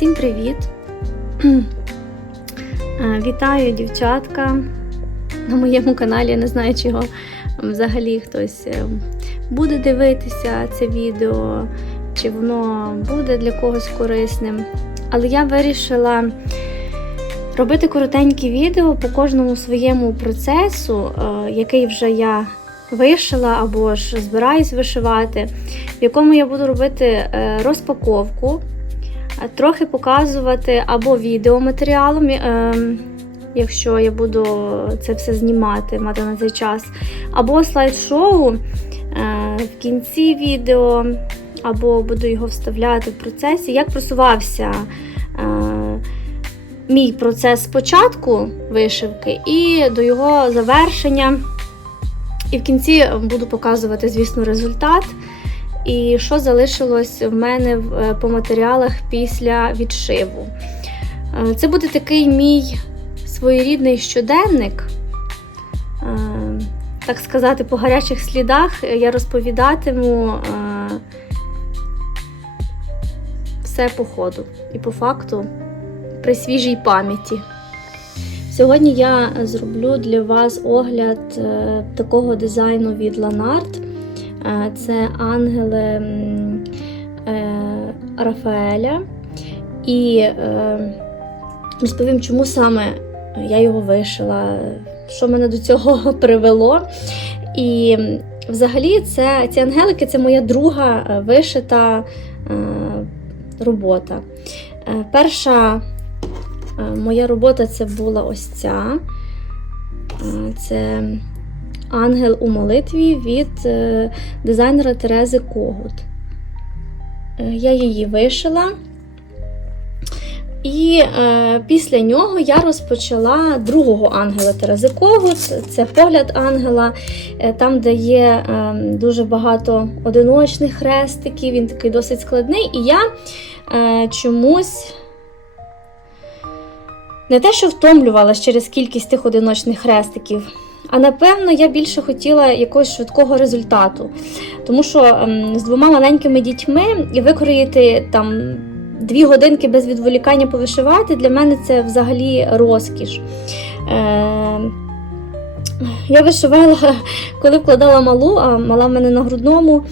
Всім привіт! Вітаю, дівчатка! На моєму каналі я не знаю, чи його взагалі хтось е, буде дивитися це відео, чи воно буде для когось корисним. Але я вирішила робити коротенькі відео по кожному своєму процесу, е, який вже я вишила або ж збираюсь вишивати, в якому я буду робити е, розпаковку, трохи показувати або відеоматеріалом, е, якщо я буду це все знімати, мати на цей час, або слайд-шоу е, в кінці відео, або буду його вставляти в процесі, як просувався. е, Мій процес спочатку вишивки і до його завершення. І в кінці буду показувати, звісно, результат. І що залишилось в мене е, по матеріалах після відшиву. Е, Це буде такий мій своєрідний щоденник. Е, Так сказати, по гарячих слідах я розповідатиму все по ходу і по факту при свіжій пам'яті. Сьогодні я зроблю для вас огляд такого дизайну від Lanart. Це ангели е, Рафаеля. І е, розповім, чому саме я його вишила, що мене до цього привело. І взагалі це, ці ангелики це моя друга е, вишита робота. Перша Моя робота це була ось ця. Це ангел у молитві від е, дизайнера Терези Когут. Е, Я її вишила. І е, після нього я розпочала другого ангела Терези Когут. Це погляд ангела, е, там, де є е, дуже багато одиночних хрестиків, він такий досить складний. І я е, чомусь не те, що втомлювалась через кількість тих одиночних хрестиків, а напевно я більше хотіла якогось швидкого результату. Тому що ем, з двома маленькими дітьми і викроїти там дві годинки без відволікання повишивати, для мене це взагалі розкіш. Е, я вишивала, коли вкладала малу, а мала в мене на грудному.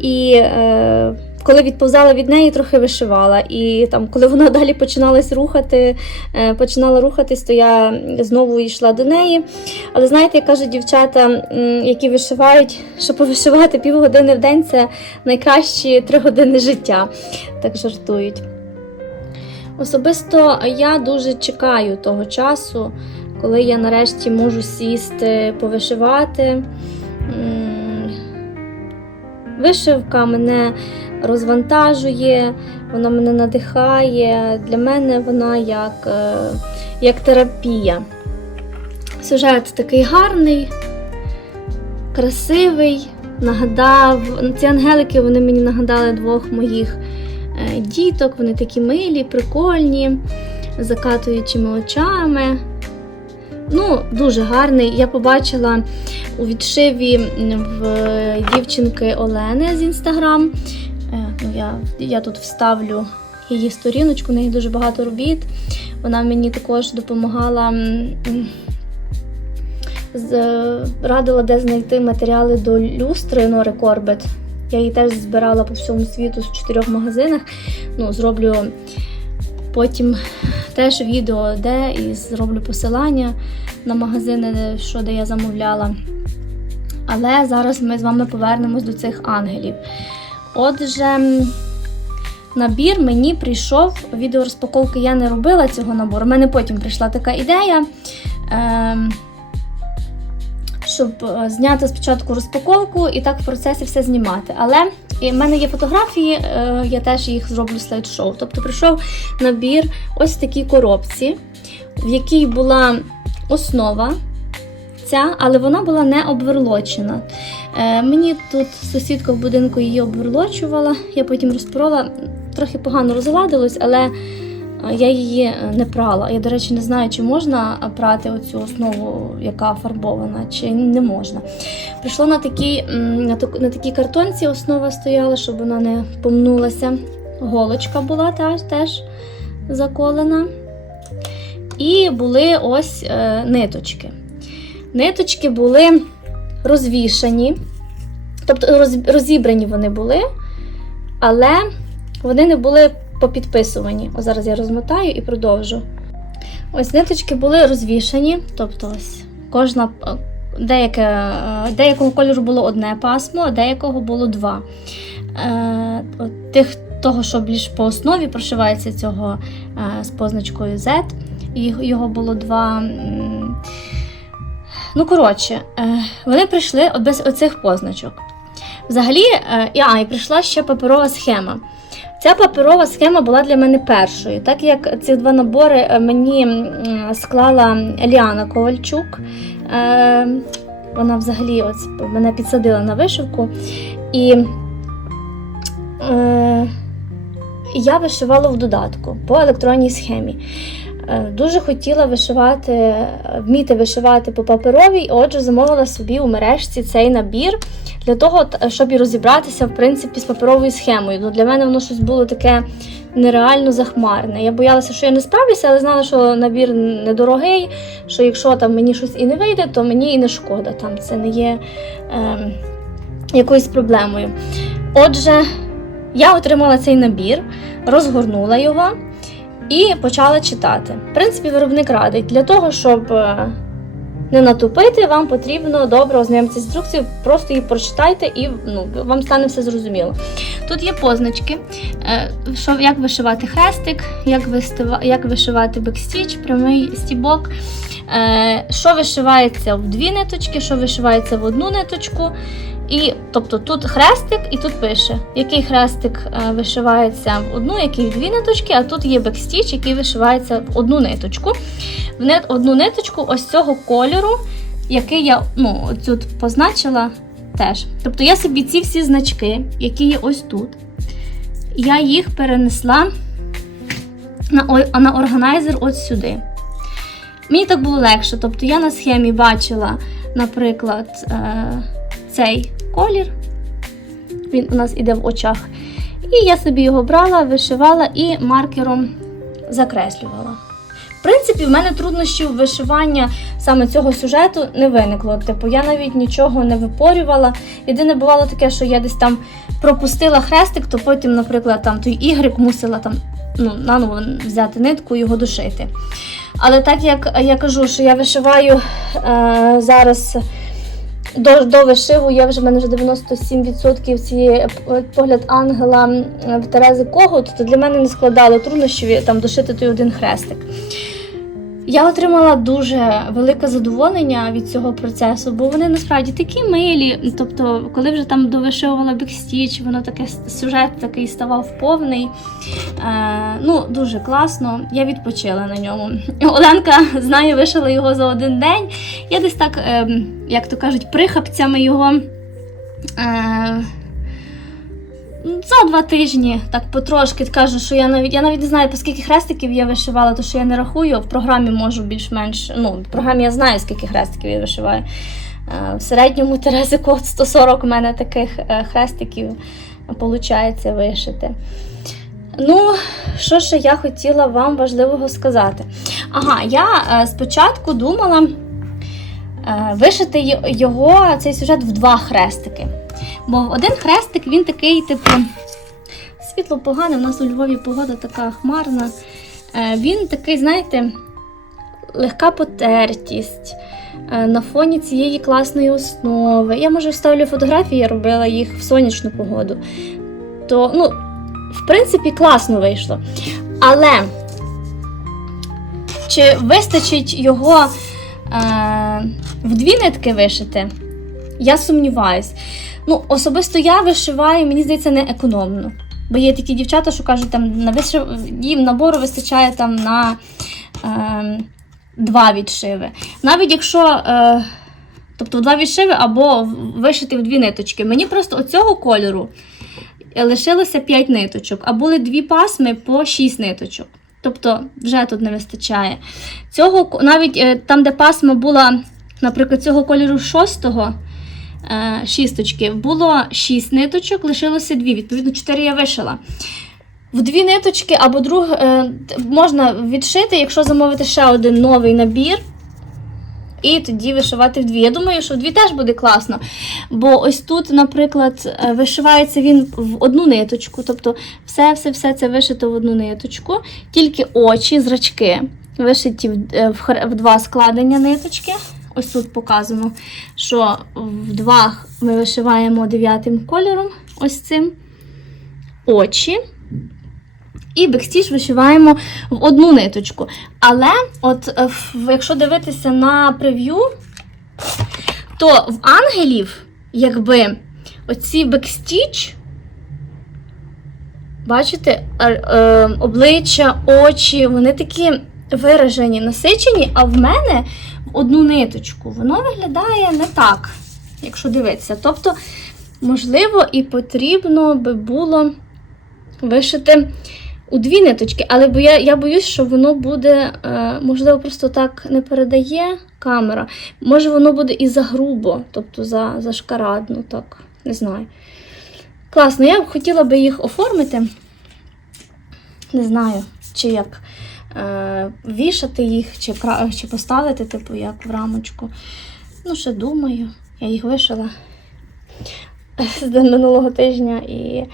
І е, коли відповзала від неї, трохи вишивала. І там, коли вона далі починалась рухати, е, починала рухатись, то я знову йшла до неї. Але знаєте, як кажуть дівчата, які вишивають, що повишивати півгодини в день це найкращі три години життя. Так жартують. Особисто я дуже чекаю того часу, коли я нарешті можу сісти, повишивати. Вишивка мене розвантажує, вона мене надихає. Для мене вона як, е, як терапія. Сюжет такий гарний, красивий. Нагадав, ці ангелики вони мені нагадали двох моїх е, діток. Вони такі милі, прикольні, з закатуючими очами. Ну, дуже гарний. Я побачила у відшиві в дівчинки Олени з інстаграм. Ну, я, я тут вставлю її сторіночку, у неї дуже багато робіт. Вона мені також допомагала, з- радила, де знайти матеріали до люстри Нори Корбет. Я її теж збирала по всьому світу в чотирьох магазинах. Ну, зроблю потім теж відео, де і зроблю посилання на магазини, що де я замовляла. Але зараз ми з вами повернемось до цих ангелів. Отже, набір мені прийшов. Відеорозпаковки я не робила цього набору. У мене потім прийшла така ідея. ем, Щоб е, зняти спочатку розпаковку і так в процесі все знімати. Але в мене є фотографії, е, я теж їх зроблю слайд-шоу. Тобто прийшов набір ось в такій коробці, в якій була основа ця, але вона була не обверлочена. Е, мені тут сусідка в будинку її обверлочувала, я потім розпорола, трохи погано розгладилось, але е, я її е, не прала. Я, до речі, не знаю, чи можна прати оцю основу, яка фарбована, чи не можна. Прийшло на такій, на такій картонці основа стояла, щоб вона не помнулася. Голочка була теж. теж заколена. І були ось е, ниточки. Ниточки були розвішані, тобто роз- розібрані вони були, але вони не були попідписувані. О, зараз я розмотаю і продовжу. Ось ниточки були розвішані, тобто ось кожна деяке, деякого кольору було одне пасмо, а деякого було два. Е, от тих, того, що більш по основі прошивається цього е, з позначкою Z, його було два. Ну, коротше, е, вони прийшли без оцих позначок. Взагалі, е, і- прийшла ще паперова схема. Ця паперова схема була для мене першою, так як ці два набори е, мені склала Ліана Ковальчук. Вона взагалі ось мене підсадила на вишивку. І я вишивала в додатку по електронній схемі. Е, Дуже хотіла вишивати, е, вміти вишивати по паперовій, отже, замовила собі у мережці цей набір для того, щоб і розібратися в принципі з паперовою схемою. Ну, для мене воно щось було таке нереально захмарне. Я боялася, що я не справлюся, але знала, що набір недорогий, що якщо там мені щось і не вийде, то мені і не шкода. Там це не є ем, якоюсь проблемою. Отже, я отримала цей набір, розгорнула його і почала читати. В принципі, виробник радить для того, щоб е, не натупити, вам потрібно добре ознайомитися з інструкцією, просто її прочитайте і ну, вам стане все зрозуміло. Тут є позначки, е, що, як вишивати хрестик, як, вистива, як вишивати бекстіч, прямий стібок, е, що вишивається в дві ниточки, що вишивається в одну ниточку. І, тобто тут хрестик, і тут пише, який хрестик е, вишивається в одну, який в дві ниточки, а тут є бекстіч, який вишивається в одну ниточку. В одну ниточку ось цього кольору, який я ну, тут позначила теж. Тобто я собі ці всі значки, які є ось тут, я їх перенесла на, на органайзер ось сюди. Мені так було легше. Тобто я на схемі бачила, наприклад, е, цей колір. Він у нас іде в очах. І я собі його брала, вишивала і маркером закреслювала. В принципі, в мене труднощів вишивання саме цього сюжету не виникло. Типу, я навіть нічого не випорювала. Єдине бувало таке, що я десь там пропустила хрестик, то потім, наприклад, там той ігрик мусила там ну, наново взяти нитку і його дошити. Але так як я кажу, що я вишиваю е, зараз до, до вишиву, я вже в мене вже 97% цієї е, погляд ангела в Терези Когут, то для мене не складало труднощів там дошити той один хрестик. Я отримала дуже велике задоволення від цього процесу, бо вони насправді такі милі. Тобто, коли вже там довишивувала бікстіч, воно таке сюжет такий ставав повний. Е, ну, дуже класно. Я відпочила на ньому. Оленка знає, вишила його за один день. Я десь так, е, як то кажуть, прихапцями його. Е, за два тижні, так потрошки кажу, що я навіть я навіть не знаю, по скільки хрестиків я вишивала, то що я не рахую. В програмі можу більш-менш. Ну, в програмі я знаю, скільки хрестиків я вишиваю. Е, В середньому Терези Кот 140 у мене таких е, хрестиків виходить вишити. Ну, що ще я хотіла вам важливого сказати? Ага, я е, спочатку думала вишити його, цей сюжет в два хрестики. Бо один хрестик він такий, типу, світло погане, у нас у Львові погода така хмарна. Е, Він такий, знаєте, легка потертість е, на фоні цієї класної основи. Я може вставлю фотографії, я робила їх в сонячну погоду. То, ну, в принципі, класно вийшло. Але чи вистачить його е, в дві нитки вишити? Я сумніваюсь. Ну, особисто я вишиваю, мені здається, не економно. Бо є такі дівчата, що кажуть, там на вишив... їм набору вистачає там на е, два відшиви. Навіть якщо, е, тобто два відшиви або вишити в дві ниточки. Мені просто оцього кольору лишилося 5 ниточок, а були дві пасми по 6 ниточок. Тобто вже тут не вистачає. Цього навіть е, там, де пасма була, наприклад, цього кольору шостого. Е, Шісточки було 6 ниточок, лишилося 2, відповідно, 4 я вишила. в дві ниточки або друг е, можна відшити, якщо замовити ще один новий набір. І тоді вишивати вдві. Я думаю, що вдві теж буде класно. Бо ось тут, наприклад, е, вишивається він в одну ниточку. Тобто все-все-все це вишито в одну ниточку, тільки очі, зрачки вишиті в, в, в два складення ниточки. Ось тут показано, що в двох ми вишиваємо дев'ятим кольором, ось цим очі. І бекстіж вишиваємо в одну ниточку. Але, от, е, якщо дивитися на прев'ю, то в ангелів, якби оці бекстіч, бачите, е, е, обличчя, очі, вони такі виражені, насичені, а в мене одну ниточку воно виглядає не так, якщо дивитися. Тобто, можливо, і потрібно би було вишити у дві ниточки, але бо я, я боюсь, що воно буде, е, можливо, просто так не передає камера. Може, воно буде і за грубо, тобто за, за шкарадно, так, не знаю. Класно, я б хотіла би їх оформити. Не знаю, чи як е, вішати їх, чи, чи поставити, типу, як в рамочку. Ну, ще думаю, я їх вишила з минулого тижня і.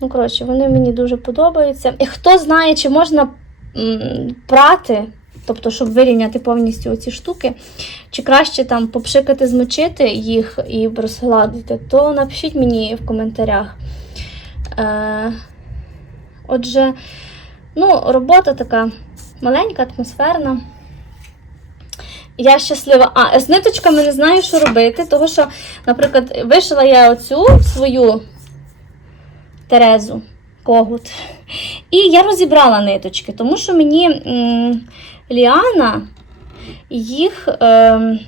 Ну, коротше, вони мені дуже подобаються. І хто знає, чи можна прати, тобто, щоб вирівняти повністю оці штуки, чи краще там попшикати, змочити їх і розгладити, то напишіть мені в коментарях. Е, отже, ну, робота така маленька, атмосферна. Я щаслива. А, з ниточками не знаю, що робити, тому що, наприклад, вишила я оцю свою Терезу Когут. І я розібрала ниточки, тому що мені Ліана їх е,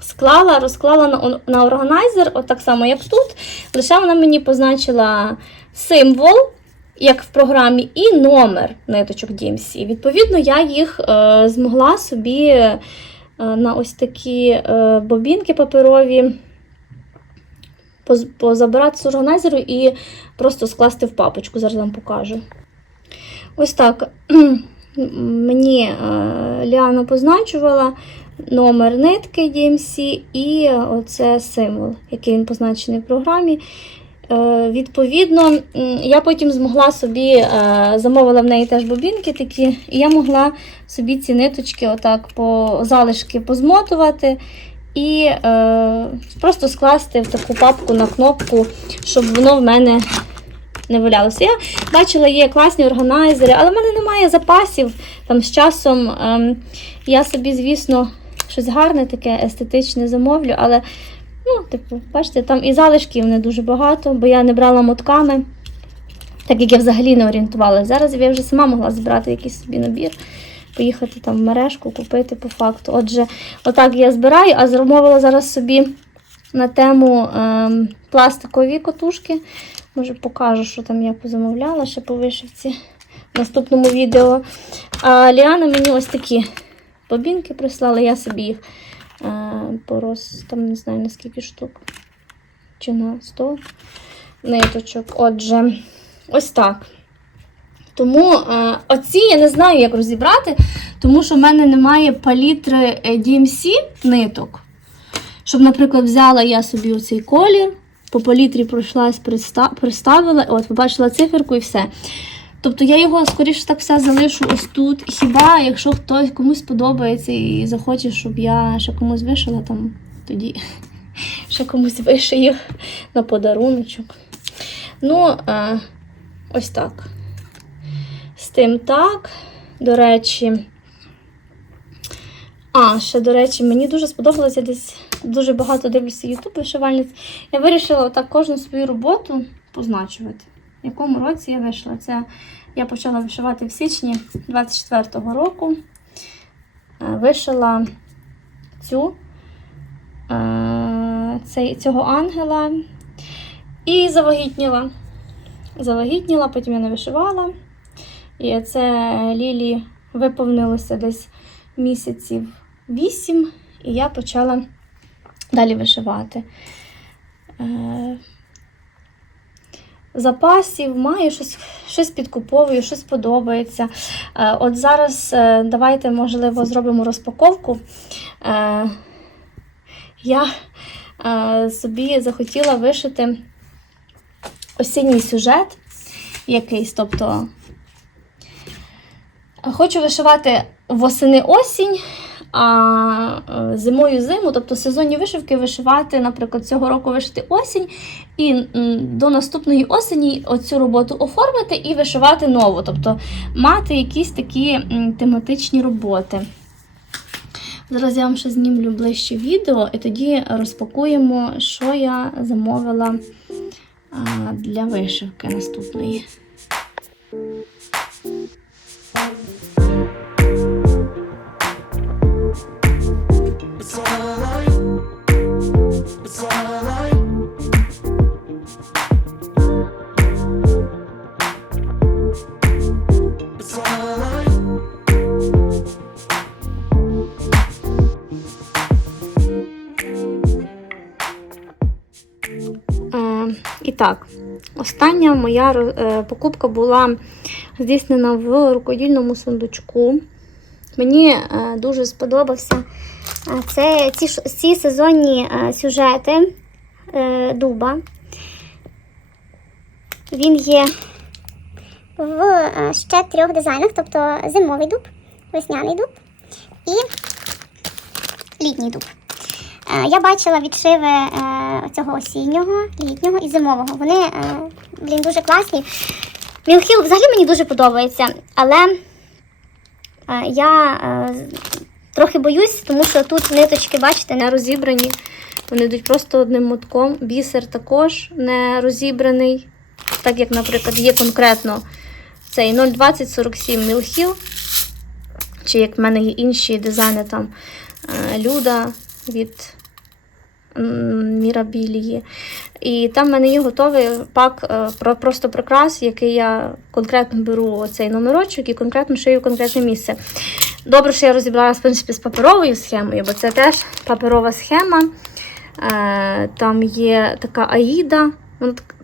склала, розклала на, на органайзер, отак само, як тут. Лише вона мені позначила символ, як в програмі, і номер ниточок DMC. Відповідно, я їх е, змогла собі е, на ось такі е, бобінки паперові поз- позабирати з органайзеру і просто скласти в папочку. Зараз вам покажу. Ось так. Мені Ліана позначувала номер нитки DMC і оце символ, який він позначений в програмі. Е, Відповідно, я потім змогла собі, е, замовила в неї теж бобінки такі, і я могла собі ці ниточки отак по залишки позмотувати і е, просто скласти в таку папку на кнопку, щоб воно в мене не валялося. Я бачила, є класні органайзери, але в мене немає запасів. Там з часом ем, я собі, звісно, щось гарне, таке естетичне замовлю, але, ну, типу, бачите, там і залишків не дуже багато, бо я не брала мотками, так як я взагалі не орієнтувалася. Зараз я вже сама могла збирати якийсь собі набір, поїхати там в мережку, купити по факту. Отже, отак я збираю, а замовила зараз собі на тему ем, пластикові котушки. Може, покажу, що там я позамовляла ще по вишивці в наступному відео. А Ліана мені ось такі бобінки прислала, я собі їх е, порос, там не знаю на скільки штук. Чи на 100 ниточок. Отже, ось так. Тому е, оці я не знаю, як розібрати, тому що в мене немає палітри е, DMC ниток. Щоб, наприклад, взяла я собі оцей колір, по палітрі пройшлась, приста- приставила, от, побачила циферку і все. Тобто я його, скоріше так все залишу ось тут. Хіба якщо хтось комусь подобається і захоче, щоб я ще комусь вишила, там тоді ще комусь вишию на подаруночок. Ну, ось так. З тим так. До речі. А, ще, до речі, мені дуже сподобалося десь дуже багато дивлюся Ютуб вишивальниць. Я вирішила отак кожну свою роботу позначувати. В якому році я вийшла? Це я почала вишивати в січні 24-го року. Е, Вишила цю, е, цього ангела і завагітніла. Завагітніла, потім я не вишивала. І це Лілі виповнилося десь місяців 8, і я почала далі вишивати. Запасів, маю щось, щось підкуповую, щось подобається. Е, От зараз е, давайте, можливо, зробимо розпаковку. Е, Я собі захотіла вишити осінній сюжет якийсь. Тобто хочу вишивати восени осінь, а е, зимою зиму, тобто сезонні вишивки вишивати, наприклад, цього року вишити осінь, і до наступної осені оцю роботу оформити і вишивати нову, тобто мати якісь такі тематичні роботи. Зараз я вам ще знімлю ближче відео, і тоді розпакуємо, що я замовила для вишивки наступної. Так, остання моя е, покупка була здійснена в рукодільному сундучку. Мені е, дуже сподобався Це ці, ці сезонні е, сюжети е, дуба. Він є в е, ще трьох дизайнах, тобто зимовий дуб, весняний дуб і літній дуб. Е, Я бачила відшиви е, цього осіннього, літнього і зимового. Вони е, блін, дуже класні. Мілхіл взагалі мені дуже подобається, але я трохи боюсь, тому що тут ниточки, бачите, не розібрані. Вони йдуть просто одним мотком. Бісер також не розібраний. Так як, наприклад, є конкретно цей 02047 Мілхіл. Чи як в мене є інші дизайни там Люда від Мірабілії. І там в мене є готовий пак е, про просто прикрас, який я конкретно беру цей номерочок і конкретно шию конкретне місце. Добре, що я розібралася в принципі, з паперовою схемою, бо це теж паперова схема. Е, Там є така аїда,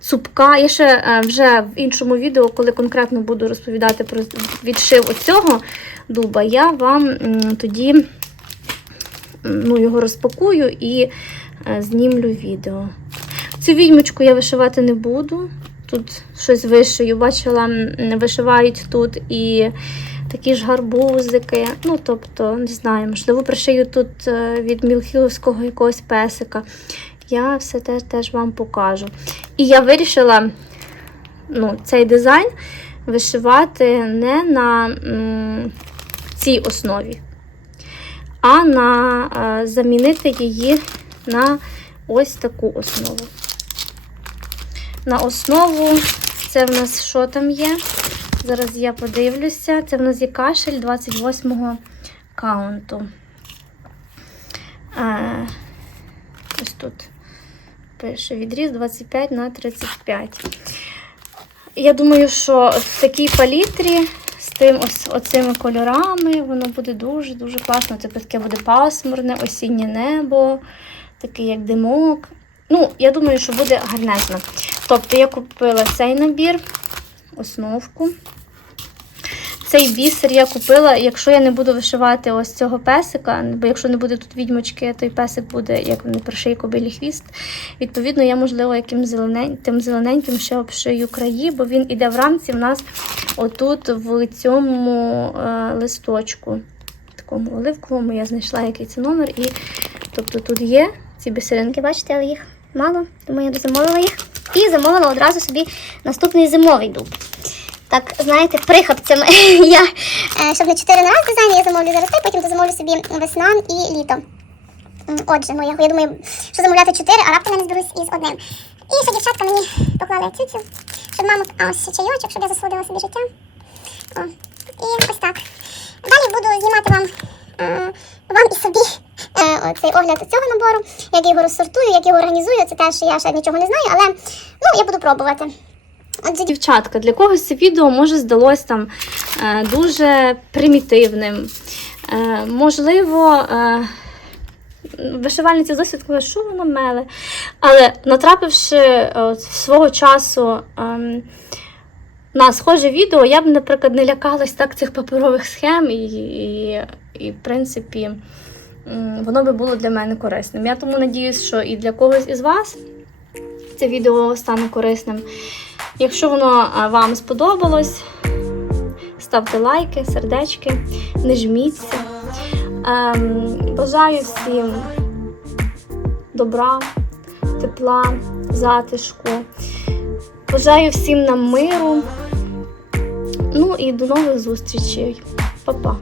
цупка. Я ще е, вже в іншому відео, коли конкретно буду розповідати про відшив оцього дуба, я вам тоді ну, його розпакую і знімлю відео. Цю відьмочку я вишивати не буду. Тут щось вишию. Бачила, вишивають тут і такі ж гарбузики. Ну, тобто, не знаю, можливо, пришию тут е, від мілхіловського якогось песика. Я все теж, теж вам покажу. І я вирішила ну, цей дизайн вишивати не на м, цій основі, а на е, замінити її на ось таку основу. На основу це в нас що там є? Зараз я подивлюся. Це в нас є кашель 28-го каунту. Ось тут пише відріз 25 на 35. Я думаю, що в такій палітрі з тим ось оцими кольорами воно буде дуже-дуже класно. Це таке буде пасмурне, осіннє небо, такий як димок. Ну, я думаю, що буде гарнезно. Тобто я купила цей набір, основку. Цей бісер я купила, якщо я не буду вишивати ось цього песика, бо якщо не буде тут відьмочки, той песик буде, як вони пришиє кобилі хвіст. Відповідно, я, можливо, яким зеленень, тим зелененьким ще обшию краї, бо він іде в рамці в нас отут в цьому е, листочку. Такому оливковому я знайшла який це номер. І тобто тут є ці бісеринки, бачите, але їх мало, тому я дозамовила їх. І замовила одразу собі наступний зимовий дуб. Так, знаєте, прихапцями. я, е, щоб не чотири на раз дизайн, я замовлю зараз цей, потім замовлю собі весна і літо. Отже, моя, я думаю, що замовляти чотири, а раптом я не зберусь із одним. І ще дівчатка мені поклали цюцю, щоб мама, ось ще чайочок, щоб я засолодила собі життя. О, і ось так. Далі буду знімати вам, е, вам і собі е, цей огляд цього набору, як я його розсортую, як його організую. Це теж я ще нічого не знаю, але ну, я буду пробувати. Отже, Дівчатка, для когось це відео може здалось там е, дуже примітивним. Е, можливо, е, вишивальниця з що воно меле. Але натрапивши от, свого часу ем, на схоже відео, я б, наприклад, не лякалась так цих паперових схем, і, і, і в принципі, воно би було для мене корисним. Я тому надіюсь, що і для когось із вас це відео стане корисним. Якщо воно вам сподобалось, ставте лайки, сердечки, не жміться. Ем, бажаю всім добра, тепла, затишку. Бажаю всім нам миру. Ну і до нових зустрічей. Па-па.